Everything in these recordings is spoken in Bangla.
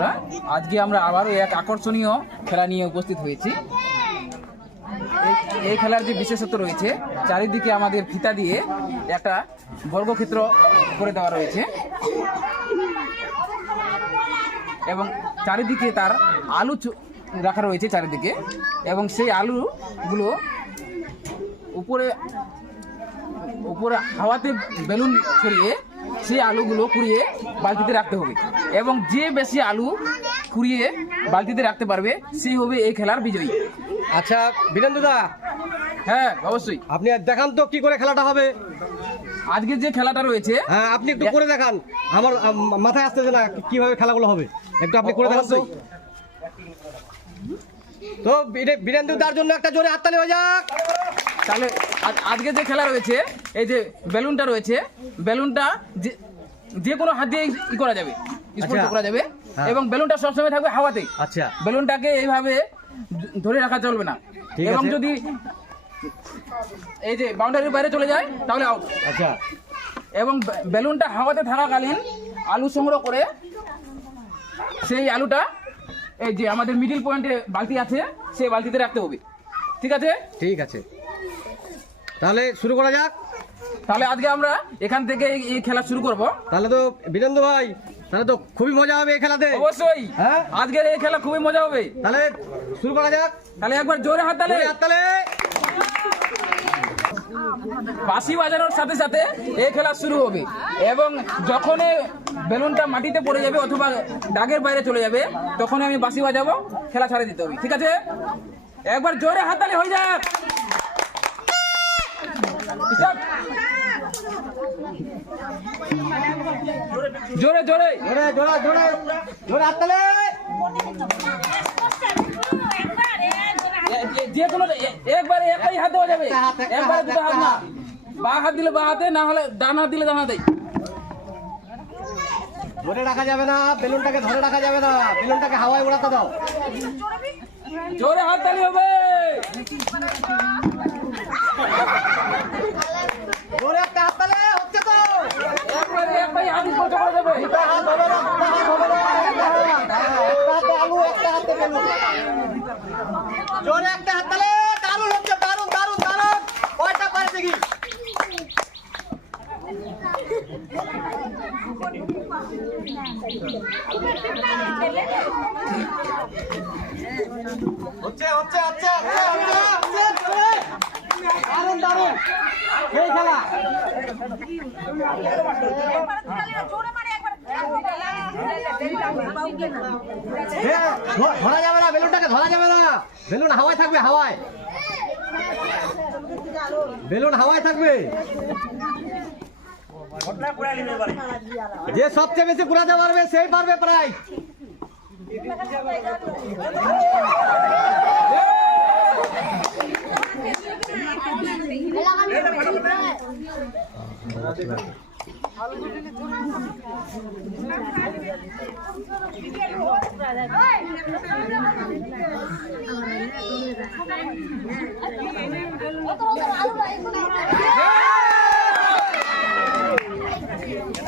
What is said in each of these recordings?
বন্ধুরা, আজকে আমরা আবারও এক আকর্ষণীয় খেলা নিয়ে উপস্থিত হয়েছি। এই খেলার যে বিশেষত্ব রয়েছে, চারিদিকে আমাদের ফিতা দিয়ে একটা বর্গক্ষেত্র করে দেওয়া রয়েছে এবং চারিদিকে তার আলু রাখা রয়েছে চারিদিকে, এবং সেই আলুগুলো উপরে উপরে হাওয়াতে বেলুন ছড়িয়ে সেই আলুগুলো কুড়িয়ে বালতিতে রাখতে হবে, এবং যে বেশি আলু কুড়িয়ে বালতিতে রাখতে পারবে সেই হবে এই খেলার বিজয়ী। আচ্ছা বীরেন্দ্রদা, হ্যাঁ অবশ্যই, আপনি দেখান তো কি করে খেলাটা হবে। আজকে যে খেলাটা রয়েছে, হ্যাঁ আপনি একটু করে দেখান, আমার মাথায় আসতেছে না কিভাবে খেলাগুলো হবে, একটু আপনি করে দেখান তো। তো বীরেন্দ্রদার জন্য একটা জোরে হাততালি হয়ে যাক। তাহলে আজকে যে খেলা রয়েছে, এই যে বেলুনটা রয়েছে, বেলুনটা যে কোনো হাত দিয়ে ই করা যাবে, স্পর্শ করা যাবে, এবং বেলুনটা সবসময় থাকবে হাওয়াতে। আচ্ছা, বেলুনটাকে এইভাবে ধরে রাখা চলবে না, এবং যদি এই যে বাউন্ডারির বাইরে চলে যায় তাহলে আউট। আচ্ছা, এবং বেলুনটা হাওয়াতে থাকাকালীন আলু সংগ্রহ করে সেই আলুটা এই যে আমাদের মিডিল পয়েন্টে বালতি আছে সেই বালতিতে রাখতে হবে। ঠিক আছে? ঠিক আছে, তাহলে শুরু করা যাক। তাহলে আজকে আমরা এখান থেকে এই খেলা শুরু করব। তাহলে তো বীরেন্দ্র ভাই, তাহলে তো খুবই মজা হবে এই খেলাতে। অবশ্যই, হ্যাঁ আজকের এই খেলা খুবই মজা হবে। তাহলে শুরু করা যাক। তাহলে একবার জোরে হাততালি। হাততালি। বাঁশি বাজানোর সাথে সাথে এই খেলা শুরু হবে, এবং যখন বেলুনটা মাটিতে পড়ে যাবে অথবা দাগের বাইরে চলে যাবে তখন আমি বাঁশি বাজাবো, খেলা ছাড়ে দিতে হবে। ঠিক আছে? একবার জোরে হাততালি হয়ে যাক। জোরে জোরে জোরে জোরে জোরে জোরে হাততালি। যে কোনো একবারে একই হাতে হয়ে যাবে, একবারে দুটো হাত না। বা হাত দিলে বা হাতে, না হলে ডান হাত দিলে ডান হাতে। ধরে রাখা যাবে না, বেলুনটাকে ধরে রাখা যাবে না, বেলুনটাকে হাওয়ায় উড়াতে দাও। জোরে হাততালি হবে। জোরে একটা হাততালি হচ্ছে তো। একবারে একই হাত স্পর্শ করে দেবে। একটা হাত হবে না, একটা হাত হবে না, একটা হাতে আলু, একটা হাতে বেলুন। জোরে একটা হাততালি। দারুণ হচ্ছে, দারুণ দারুণ দারুণ। কয়টা পারে দেখি। হচ্ছে হচ্ছে হচ্ছে হচ্ছে হচ্ছে। দারুণ দারুণ এই খেলা। ধরা যাবে না, বেলুনটাকে ধরা যাবে না, বেলুন হাওয়ায় থাকবে, হাওয়ায়, বেলুন হাওয়ায় থাকবে। যে সবচেয়ে বেশি ঘুরাতে পারবে সেই পারবে প্রাইজ।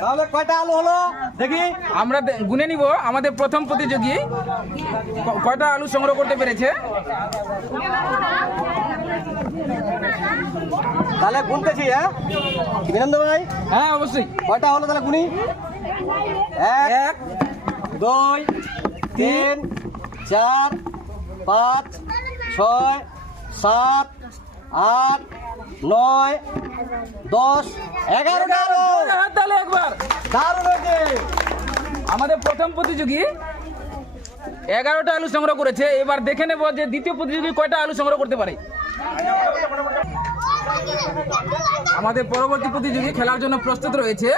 তাহলে কয়টা আলু হলো দেখি, আমরা গুনে নিব আমাদের প্রথম প্রতিযোগী কয়টা আলু সংগ্রহ করতে পেরেছে। তাহলে গুনতেছি। হ্যাঁ বীরেন্দ্র ভাই, হ্যাঁ অবশ্যই। কয়টা হলো তাহলে গুনি। 1 2 3 4 5 6 7 8 9 10 11টা আলু। তাহলে একবার দারুণ হয়েছে। আমাদের প্রথম প্রতিযোগী 11টা আলু সংগ্রহ করেছে। এবার দেখে নেব যে দ্বিতীয় প্রতিযোগী কয়টা আলু সংগ্রহ করতে পারে। আমাদের পরবর্তী প্রতিযোগী খেলার জন্য প্রস্তুত রয়েছে,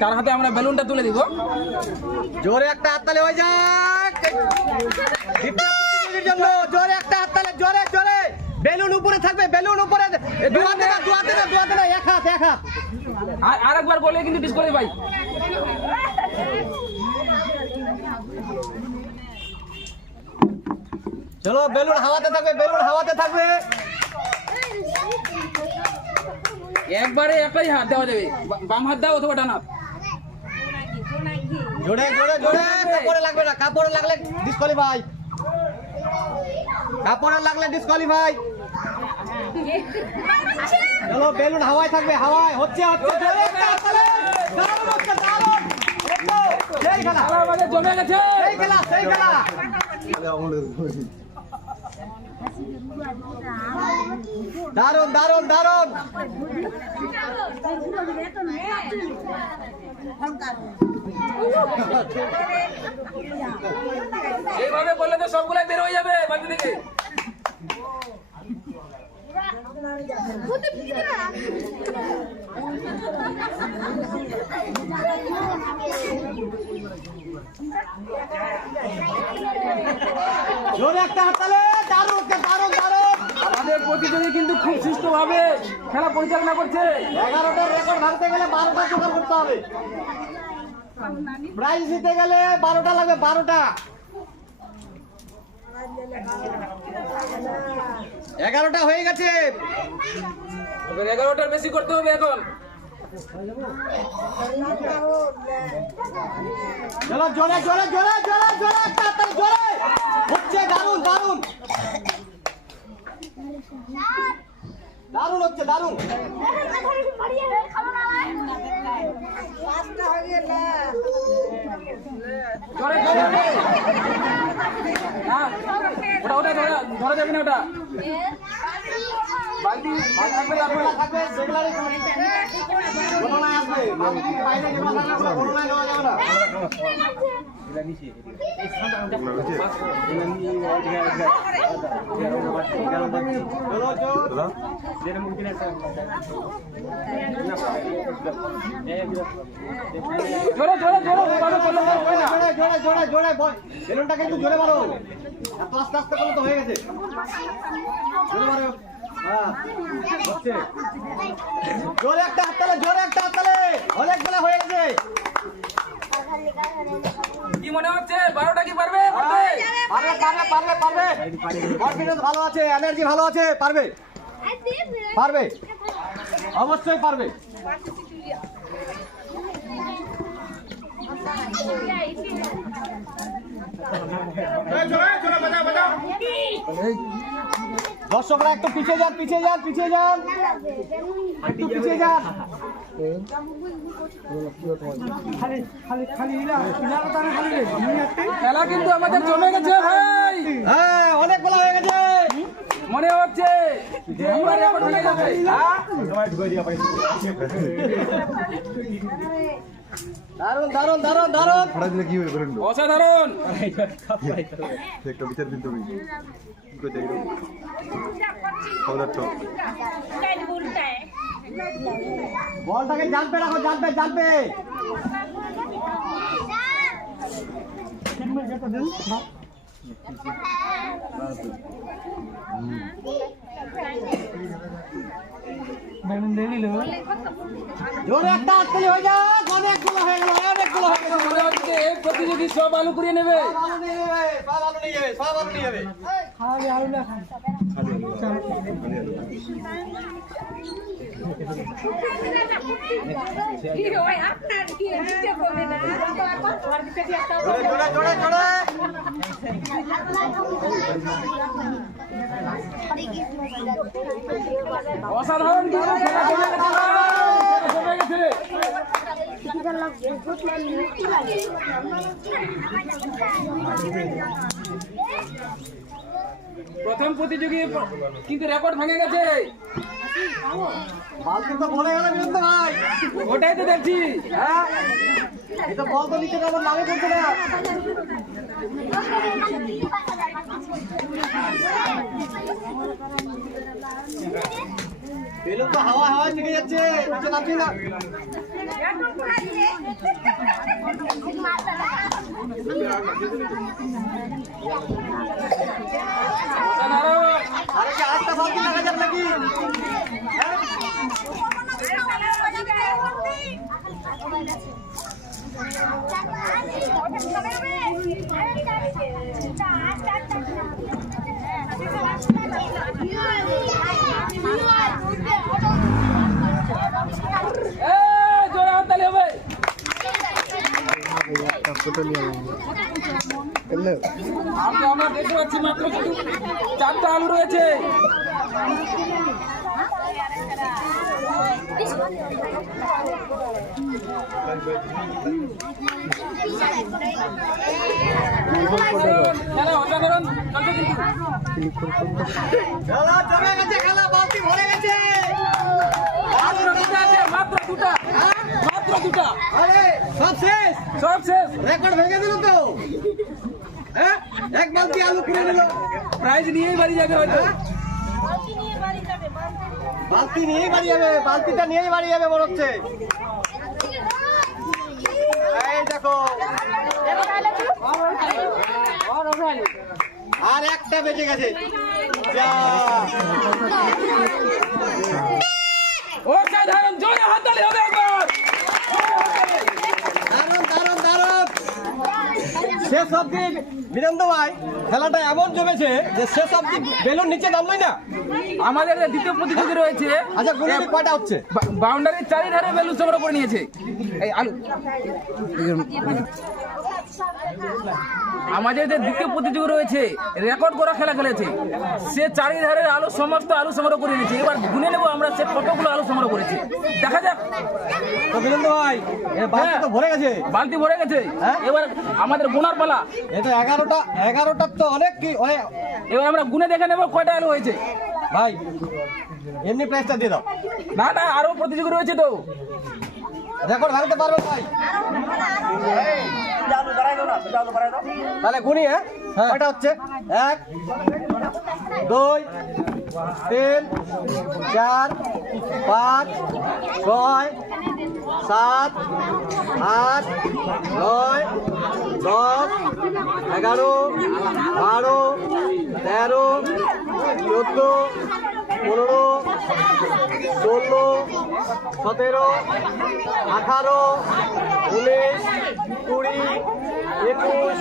তার হাতে আমরা বেলুনটা তুলে দিব। জোরে একটা হাততালি হয়ে যাক দ্বিতীয় প্রতিযোগীর জন্য। জোরে একটা হাততালি, জোরে জোরে। বেলুন উপরে থাকবে, বেলুন উপরে। দু হাতে না, দু হাতে না, দু হাতে না, এক হাত, এক হাত। আর একবার বলে কিন্তু ডিসকোয়ালিফাই। চলো, বেলুন হাওয়াতে থাকবে, বেলুন হাওয়াতে থাকবে। একবারে একই হাত দেওয়া যাবে, বাম হাত দাও অথবা ডান হাত। জোরে জোরে জোরে, কাপড়ে লাগবে না, কাপড়ে লাগলে ডিসকোয়ালিফাই, কাপড়ে লাগলে ডিসকোয়ালিফাই। চলো বেলুন হাওয়ায় থাকবে, হাওয়ায় হচ্ছে হচ্ছে, জোরে একটা হাততালি। দারুণ হচ্ছে, দারুণ। সেই খেলা, খেলা আমাদের জমে গেছে। সেই খেলা, সেই খেলা। দারুণ দারুণ দারুণ। এইভাবে বললে তো সবগুলাই বের হয়ে যাবে বাড়ি থেকে। জোরে একটা হাততালি। দারুণ দারুণ দারুণ। আমাদের প্রতিযোগী কিন্তু খুব সুষ্ঠুভাবে খেলা পরিচালনা করছে। 11টার রেকর্ড ভাঙতে গেলে 12টা জোগাড় করতে হবে। প্রাইজ দিতে গেলে 12টা লাগবে, 12টা। 11টা হয়ে গেছে। এবার 11টার বেশি করতে হবে এখন। চলো জোরে জোরে জোরে জোরে জোরে একটা হাততালি, জোরে হচ্ছে, দারুণ দারুণ দারুণ হচ্ছে, দারুণ। জোরে জোরে। না, ওটা ধরা যাবে না ওটা। বালতি থাকবে লাগবে। থাকবে সেগুলারই গণনায় আসবে। বাইরে যেগুলো থাকবে গণনায় নেওয়া যাবে না। চলো চলো। জোরে জোরে জোরে ওভাবে করলে তো হবে না। জোরে জোরে জোরে জোরে বেলুনটাকে একটু জোরে মারো। এত আস্তে আস্তে করলে তো হয়ে গেছে। জোরে মারো। হ্যাঁ হচ্ছে। জোরে একটা হাততালি, জোরে একটা হাততালি। অনেকগুলো হয়ে গেছে। কি মনে হচ্ছে 12টা কি পারবে? পারবে পারবে পারবে পারবে। কনফিডেন্স ভালো আছে, এনার্জি ভালো আছে, পারবে পারবে, অবশ্যই পারবে। দর্শকরা একটু পিছিয়ে যান, পিছিয়ে যান, পিছিয়ে যান, একটু পিছিয়ে যান। খেলা কিন্তু আমাদের জমে গেছে ভাই। হ্যাঁ অনেকগুলো হয়ে গেছে। মনে হচ্ছে যে এবার রেকর্ড হয়ে যাবে। দারুণ দারুণ দারুণ দারুণ। ফড়া দিলে কি হবে বলেন তো? অসাধারণ। একটা বিচার দিন তুমি কি করে দেখো খবর তো বলটাকে জানবে রাখো, জানবে জানবে। জোরে একটা হাততালি হয়ে যাক। অনেকগুলো হয়ে গেল, অনেকগুলো হয়ে গেল। মনে হচ্ছে এই প্রতিযোগী সব আলু কুড়িয়ে নেবে। সব আলু নিয়ে যাবে, সব আলু নিয়ে যাবে, সব আলু নিয়ে যাবে। জোরে জোরে জোরে জোরে। অসাধারণ কিন্তু খেলা জমে গেছে। প্রথম প্রতিযোগী কিন্তু রেকর্ড ভেঙে গেছে। বালতি তো বলে গেল বিরুদ্ধে ভাই। ওটাই তো দেখছি। হ্যাঁ এই তো বল তো নিচে আমার নামে করছে না। বেলুন তো হাওয়া হাওয়ায় থেকে যাচ্ছে, নিচে নামছে না। অসাধারণ। আরে কি আরেকটা বালতি লাগা যাবে নাকি? জোরে হাততালি হবে। আমরা দেখতে পাচ্ছি মাত্র শুধু 4টা আলু রয়েছে। খেলা অসাধারণ চলছে কিন্তু। খেলা জমে গেছে, খেলা বালতি ভরে গেছে। মাত্র দুটা আছে, মাত্র দুটা। আরে সব শেষ, সব শেষ। রেকর্ড ভেঙে দিল তো। হ্যাঁ, এক বালতি আলু কিনে নিল। প্রাইজ নিয়েই বাড়ি যাবে হয়তো। বালতি নিয়েই বাড়ি যাবে, বালতিটা নিয়েই বাড়ি যাবে মনে হচ্ছে। এই দেখো, আর একটা বেঁচে গেছে। যা, অসাধারণ, জোরে হাততালি হবে একবার। দারুণ দারুণ দারুণ। শেষ অব্দি বীরেন্দ্র ভাই খেলাটা এমন জমেছে যে শেষ অব্দি বেলুন নিচে নামলই না। আমাদের যে দ্বিতীয় প্রতিযোগী রয়েছে, আচ্ছা গুলি কয়টা হচ্ছে? বাউন্ডারির চারিধারে বেলুন সংগ্রহ করে নিয়েছে। এই আলু, আমাদের যে দ্বিতীয় প্রতিযোগী রয়েছে রেকর্ড করা খেলা খেলেছে, সে চারিধারে আলু সমস্ত আলু সংগ্রহ করে নিয়েছে। এবার গুনে নেবো আমরা সে কতগুলো আলু সংগ্রহ করেছে, দেখা যাক। তো বীরেন্দ্র ভাই এ বালতি তো ভরে গেছে। বালতি ভরে গেছে, হ্যাঁ? এবার আমাদের গোনার পালা। এটা 11টার তো অনেক কি অনেক। এবার আমরা গুনে দেখে নেবো কয়টা আলু হয়েছে। ভাই এমনি প্রাইসটা দিয়ে দাও। না না, আরো প্রতিযোগী রয়েছে তো। রেকর্ড ভাঙতে পারবে ভাই? তাহলে গুনি, হ্যাঁ কয়টা হচ্ছে? 1 2 3 4 5 6 7 8 9 10 11 12 13 14 15 16 17 18 19 20 21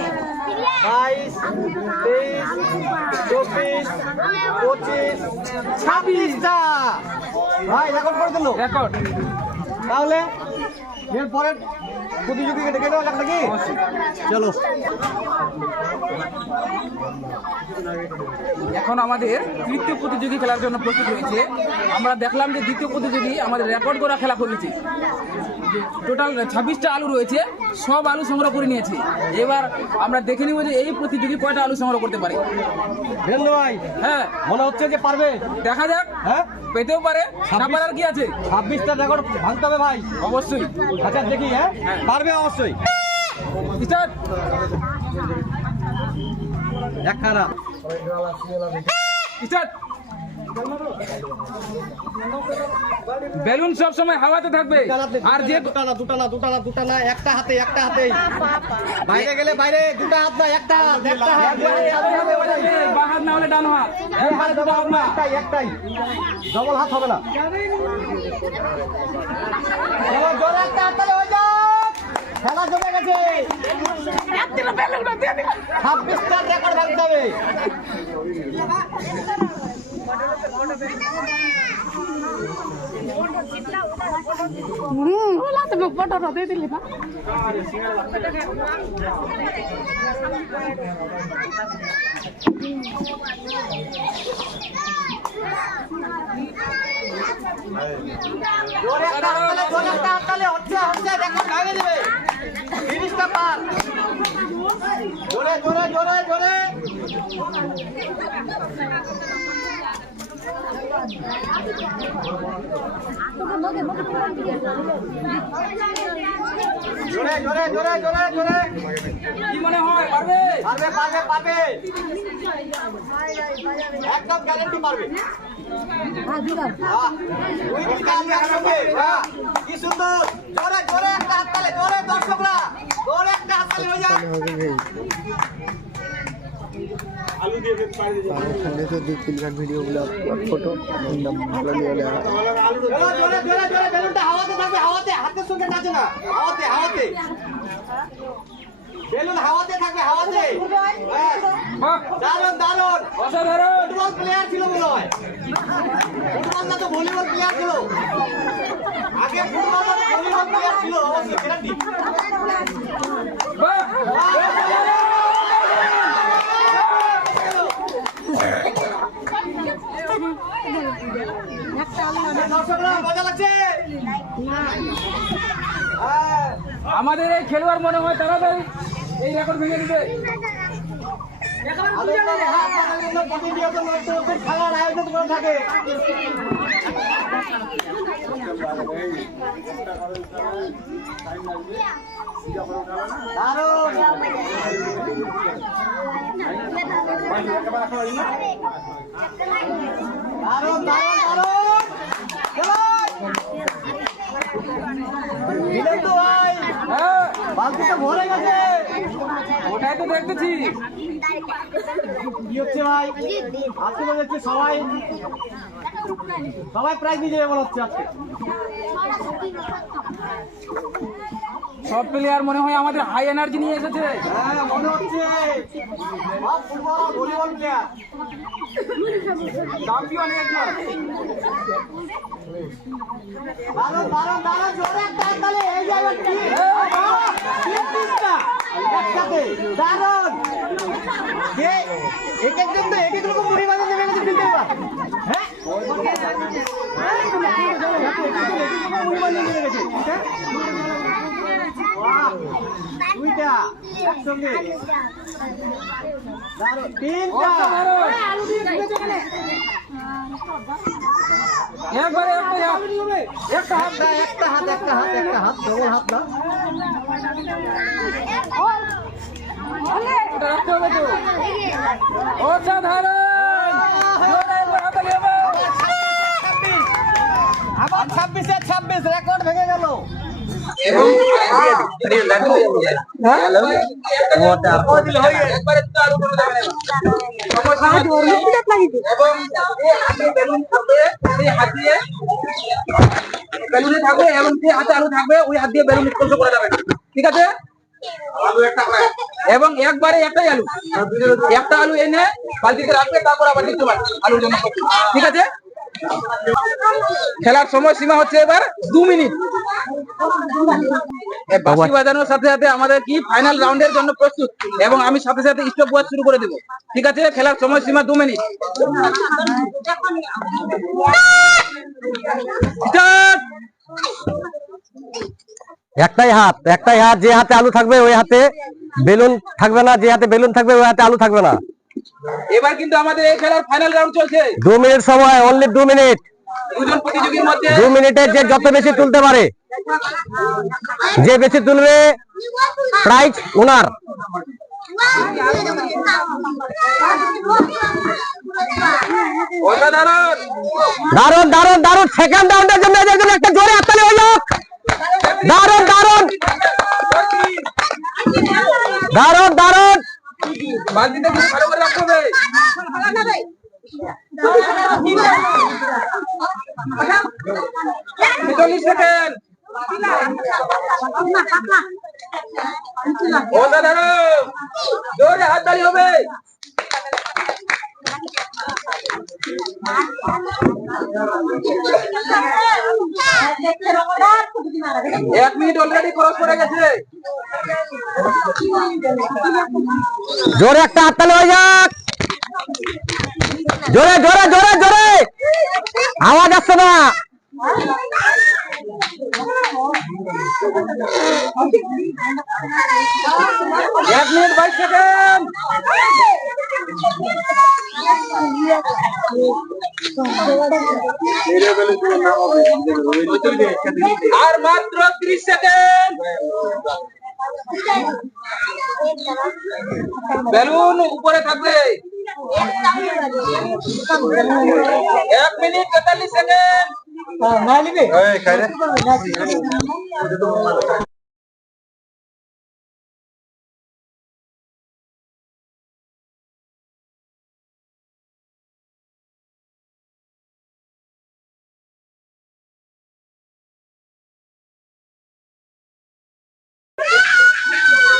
22 23 24 25 26টা ভাই রেকর্ড করে দিল। রেকর্ড। তাহলে এর পরের প্রতিযোগীকে ডেকে দেওয়া যাক নাকি? চলো। এখন আমাদের তৃতীয় প্রতিযোগী খেলার জন্য প্রস্তুত হয়েছে। আমরা দেখলাম যে দ্বিতীয় প্রতিযোগী আমাদের রেকর্ড করা খেলা করেছে। টোটাল 26টা আলু রয়েছে, সব আলু সংগ্রহ করে নিয়েছে। এবার আমরা দেখে নিব যে এই প্রতিযোগী কয়টা আলু সংগ্রহ করতে পারে। বীরেন্দ্র ভাই হ্যাঁ, মনে হচ্ছে যে পারবে। দেখা যাক, হ্যাঁ পেতেও পারে, না পারার কি আছে। 26টা রেকর্ড ভাঙতে হবে ভাই অবশ্যই। আচ্ছা দেখি, হ্যাঁ পারবে অবশ্যই। স্টার্ট। এক খারাপ স্টার্ট। বেলুন সব সময় হাওয়াতে থাকবে। আর যে দুটা না একটা হাতে বাইরে গেলে বাইরে দুটা হাত না একটা হাত বাঁ হাত না হলে ডান হাত, একটাই ডবল হাত হবে না। চলো জোরে একটা হাততালি হয়ে যাক। খেলা জমে গেছে। 26টার রেকর্ড ভাঙতে হবে। होला त म पटो दे दिले बा জোরে একটা হাততালি হচ্ছে রেকর্ড ভাঙে দেবে। 30টা পার। জোরে জোরে জোরে জোরে জোরে জোরে জোরে জোরে জোরে। কি মনে হয় পারবে? পারবে পারবে পারবে, একদম গ্যারান্টি পারবে। বাহ, দুই দিকে আলু একসঙ্গে। বাহ, কি সুন্দর। জোরে জোরে একটা হাততালি, জোরে দর্শকরা জোরে একটা হাততালি হয়ে যাক। চলো, জোরে জোরে জোরে বেলুনটা হাওয়াতে থাকবে, হাওয়াতে, হাতের সঙ্গে নাচে না, হাওয়াতে হাওয়াতে বেলুন হাওয়াতে থাকবে, হাওয়াতে। ব্যাস, বাহ, দারুণ দারুণ। অসাধারণ। ফুটবল প্লেয়ার ছিল মনে হয়। ফুটবল না তো ভলিবল প্লেয়ার ছিল। আগে ফুটবল আর ভলিবল প্লেয়ার ছিল অবশ্যই গ্যারান্টি। বাহ, আমাদের এই খেলোয়াড় মনে হয় তাড়াতাড়ি এই রেকর্ড ভেঙে দিবে। খেলার আয়োজন করে থাকে। দারুণ। দারুণ, দারুণ, দারুণ। খেলাই। দিলেন তো ভাই। হ্যাঁ, বালতিটা ভরে গেছে। ওটাই তো দেখতেছি। কি হচ্ছে ভাই? আজকে মনে হচ্ছে সবাই প্রাইজ নিয়ে যাবে মনে হচ্ছে আজকে। সব প্লেয়ার মনে হয় আমাদের হাই এনার্জি নিয়ে এসেছে। হ্যাঁ মনে হচ্ছে সব ফুটবল আর ভলিবল প্লেয়ার। চ্যাম্পিয়ন একজন। দারুণ, দারুণ, দারুণ, জোরে একটা হাততালি। এই যে এবার কি? তিনটা একসাথে। দারুণ। এক একজন তো এক এক রকম মুড়ি বাঁধা নেমে গেছে ফিল্ডে এবার। হ্যাঁ? মুড়ি বাঁধা নেমে গেছে। হ্যাঁ? বাহ, দুইটা একসঙ্গে। দারুণ, তিনটা। একবারে একটা হাত। একটা হাত ডবল হাত না। ওটা রাখতে হবে তো। অসাধারণ। জোরে একবার হাততালি হবে। আবার 26 রেকর্ড ভেঙে গেল। বেলুনে থাকবে এবং যে হাতে আলু থাকবে ওই হাত দিয়ে বেলুন স্পর্শ করা যাবে, ঠিক আছে? এবং একবারে একটাই আলু, একটা আলু এনে বালতিতে রাখবে, তারপর আবার দিতে পারবে আলুর জন্য, ঠিক আছে? খেলার সময় সীমা হচ্ছে এবার 2 মিনিট। বাঁশি বাজানোর সাথে সাথে আমাদের কি ফাইনাল রাউন্ডের জন্য প্রস্তুত, এবং আমি সাথে সাথে স্টপ ওয়াচ শুরু করে দেব, ঠিক আছে? খেলার সময় সীমা 2 মিনিট। স্টার্ট। একটাই হাত, যে হাতে আলু থাকবে ওই হাতে বেলুন থাকবে না, যে হাতে বেলুন থাকবে ওই হাতে আলু থাকবে না। এবার কিন্তু আমাদের এই খেলার ফাইনাল রাউন্ড চলছে। 2 মিনিট সময়, অনলি 2 মিনিট। দুজন প্রতিযোগীর মধ্যে 2 মিনিটে যে যত বেশি তুলতে পারে, যে বেশি তুলবে প্রাইজ ওনার। অসাধারণ। দারুণ, দারুণ, দারুণ। সেকেন্ড রাউন্ডের জন্য এদের জন্য একটা জোরে হাততালি হয়ে যাক। দারুণ, দারুণ, দারুণ, দারুণ। বালতিটা খুব ভালো করে রাখতে হবে। 40 সেকেন্ড। অসাধারণ। জোরে হাততালি হবে। এক মিনিট অলরেডি ক্রস করে গেছে। জোরে একটা হাততালি হয়ে যাক। জোরে, জোরে, জোরে, জোরে। আওয়াজ আসছে না। 1 মিনিট 22 সেকেন্ড। আর মাত্র 30 সেকেন্ড। বেলুন উপরে থাকবে। 1 মিনিট 43 সেকেন্ড।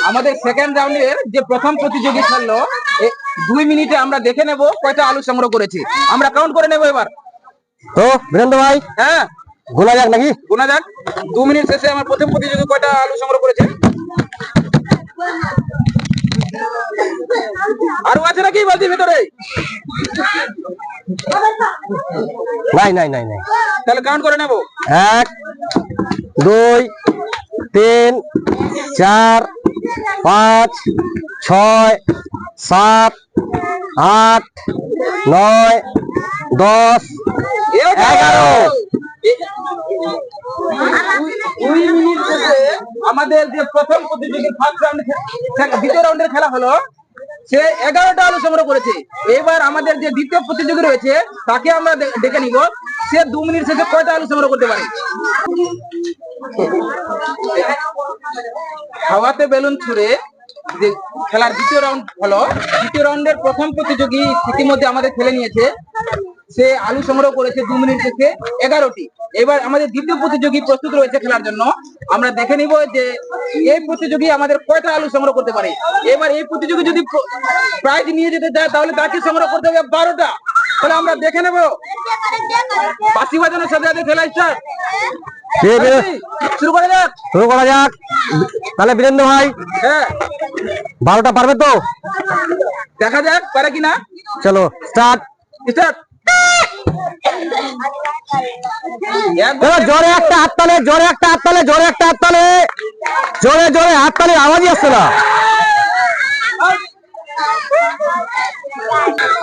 আমাদের সেকেন্ড রাউন্ডের যে প্রথম প্রতিযোগী খেললো, 2 মিনিটে আমরা দেখে নেব কয়টা আলু সংগ্রহ করেছি। আমরা কাউন্ট করে নেব এবার। তো বীরেন্দ্র ভাই, হ্যাঁ, গোনা যাক নাকি? গোনা যাক। 2 মিনিট শেষে আমার প্রথম প্রতিযোগী কয়টা আলু সংগ্রহ করেছে। আরো আছে নাকি বালতির ভিতরে? নাই, নাই, নাই, নাই। তাহলে কাউন্ট করে নেব। 1, 2, 3 4 5 6 7 8 9 10 11 2 মিনিট শেষে আমাদের যে প্রথম প্রতিযোগী ফার্স্ট রাউন্ড দ্বিতীয় রাউন্ডের খেলা হলো, সে 11টা আলু সংগ্রহ করেছে। এবার আমাদের যে দ্বিতীয় প্রতিযোগী রয়েছে তাকে আমরা ডেকে নিব, সে 2 মিনিট শেষে কয়টা আলু সংগ্রহ করতে পারে। হাওয়াতে বেলুন ছুড়ে যে খেলার দ্বিতীয় রাউন্ড হলো, দ্বিতীয় রাউন্ডের প্রথম প্রতিযোগী ইতিমধ্যে আমাদের খেলে নিয়েছে, সে আলু সংগ্রহ করেছে 2 মিনিট শেষে 11টি। এবার আমাদের দ্বিতীয় প্রতিযোগী প্রস্তুত রয়েছে খেলার জন্য, আমরা দেখে নিব যে এই প্রতিযোগী আমাদের কয়টা আলু সংগ্রহ করতে পারে। এবার এই প্রতিযোগী যদি প্রাইজ নিয়ে যেতে চায় তাহলে তাকে সংগ্রহ করতে হবে 12টা। তাহলে আমরা দেখে নেব, বাঁশি বাজানোর সাথে সাথে খেলা স্টার্ট। শুরু করা যাক। তাহলে বীরেন্দ্র ভাই, হ্যাঁ 12টা পারবে তো? দেখা যাক পারে কিনা। চলো স্টার্ট। স্টার্ট। জোরে একটা হাততালি, জোরে একটা হাততালি, জোরে একটা হাততালি, জোরে জোরে হাততালি, আওয়াজই আসছে না।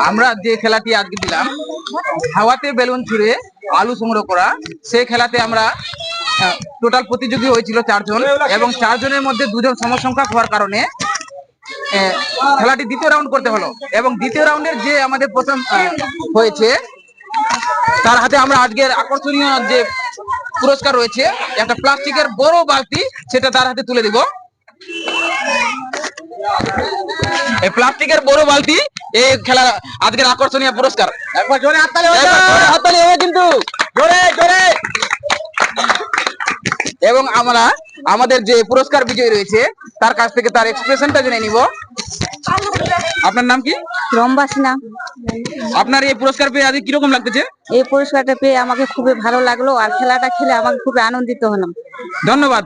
আমরা যে খেলাটি আজকে দিলাম, হাওয়াতে বেলুন ছুড়ে আলু সংগ্রহ করা, সেই খেলাতে আমরা টোটাল প্রতিযোগী হয়েছিল 4 জন, এবং 4 জনের মধ্যে 2 জন সমসংখ্যক হওয়ার কারণে খেলাটি দ্বিতীয় রাউন্ড করতে হলো। এবং দ্বিতীয় রাউন্ডের যে আমাদের প্রথম হয়েছে তার হাতে আমরা আজকের আকর্ষণীয় যে পুরস্কার রয়েছে, একটা প্লাস্টিকের বড় বালতি, সেটা তার হাতে তুলে দিব। এই প্লাস্টিকের বড় বালতি এই খেলার আজকের আকর্ষণীয় পুরস্কার। একবার জোরে হাততালি হয়ে যাক। হাততালি হবে কিন্তু, জোরে জোরে। এবং আমরা আমাদের যে পুরস্কার বিজয়ী রয়েছে তার কাছ থেকে তার এক্সপ্রেশনটা জেনে নিব। আপনার নাম কি? রম্বাসনা। আপনার এই পুরস্কার পেয়ে আজকে কিরকম লাগতেছে? এই পুরস্কারটা পেয়ে আমাকে খুবই ভালো লাগলো, আর খেলাটা খেলে আমাকে খুবই আনন্দিত হলাম। ধন্যবাদ।